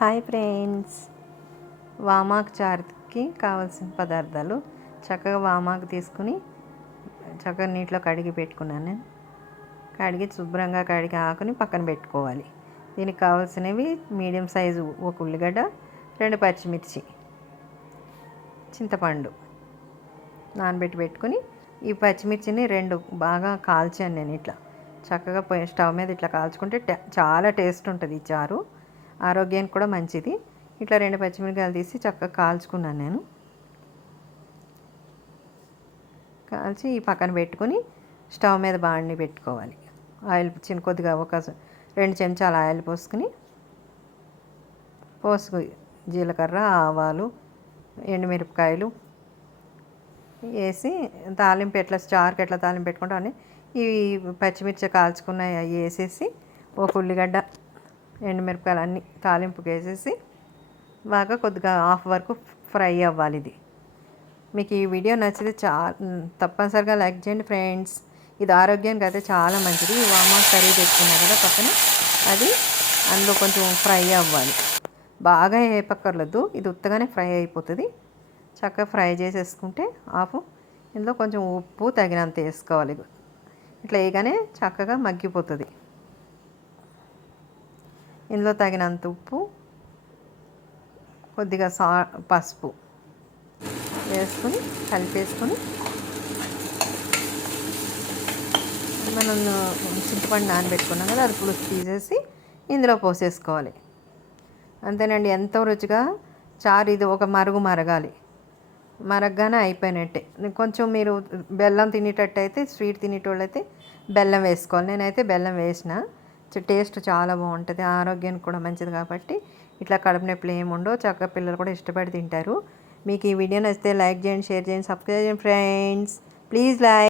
Hi friends, వామాకు చారుకి కావాల్సిన పదార్థాలు చక్కగా వామాకు తీసుకుని చక్కగా నీటిలో కడిగి పెట్టుకున్నాను. నేను కడిగి శుభ్రంగా కడిగి ఆకుని పక్కన పెట్టుకోవాలి. దీనికి కావాల్సినవి మీడియం సైజు ఒక ఉల్లిగడ్డ, 2 పచ్చిమిర్చి, చింతపండు నానబెట్టి పెట్టుకుని ఈ పచ్చిమిర్చిని 2 బాగా కాల్చాను. నేను ఇట్లా చక్కగా స్టవ్ మీద ఇట్లా కాల్చుకుంటే చాలా టేస్ట్ ఉంటుంది ఈ చారు. ఆరోగ్యానికి కూడా మంచిది. ఇట్లా 2 పచ్చిమిరపకాయలు తీసి చక్కగా కాల్చుకున్నాను. నేను కాల్చి ఈ పక్కన పెట్టుకుని స్టవ్ మీద బాండి పెట్టుకోవాలి. ఆయిల్ కొద్దిగా ఒక 2 చెంచాల ఆయిల్ పోసుకుని జీలకర్ర, ఆవాలు, ఎండుమిరపకాయలు వేసి తాలింపు చారుకి ఎట్లా తాలింపు పెట్టుకుంటామని ఈ పచ్చిమిర్చి కాల్చుకున్నాయి అవి వేసేసి ఒక ఉల్లిగడ్డ, ఎండుమిరపకాయలు అన్నీ తాలింపుకి వేసేసి బాగా కొద్దిగా హాఫ్ వరకు ఫ్రై అవ్వాలి. ఇది మీకు ఈ వీడియో నచ్చితే తప్పనిసరిగా లైక్ చేయండి ఫ్రెండ్స్. ఇది ఆరోగ్యానికి అయితే చాలా మంచిది. వామా కర్రీ తెచ్చుకున్నారు కదా పక్కన, అది అందులో కొంచెం ఫ్రై అవ్వాలి. బాగా వేపక్కర్లేదు, ఇది ఉత్తగానే ఫ్రై అయిపోతుంది. చక్కగా ఫ్రై చేసేసుకుంటే ఇందులో కొంచెం ఉప్పు తగినంత వేసుకోవాలి. ఇట్లా వేయగానే చక్కగా మగ్గిపోతుంది. ఇందులో తగినంత ఉప్పు, కొద్దిగా పసుపు వేసుకొని కలిపేసుకొని మనం చింతపండు నానబెట్టుకున్నాం కదా, అది పులుసు తీసేసి ఇందులో పోసేసుకోవాలి. అంతేనండి, ఎంతో రుచిగా చారు. ఇది ఒక మరగాలి. మరగగానే అయిపోయినట్టే. కొంచెం మీరు బెల్లం తినేటట్టు అయితే, స్వీట్ తినేటోళ్ళు అయితే బెల్లం వేసుకోవాలి. నేనైతే బెల్లం వేసిన. టేస్ట్ చాలా బాగుంటుంది, ఆరోగ్యానికి కూడా మంచిది. కాబట్టి ఇట్లా కడుపు నొప్పులు ఏమి ఉండవు, చక్కగా పిల్లలు కూడా ఇష్టపడి తింటారు. మీకు ఈ వీడియో నచ్చితే లైక్ చేయండి, షేర్ చేయండి, సబ్స్క్రైబ్ చేయండి ఫ్రెండ్స్. Please like.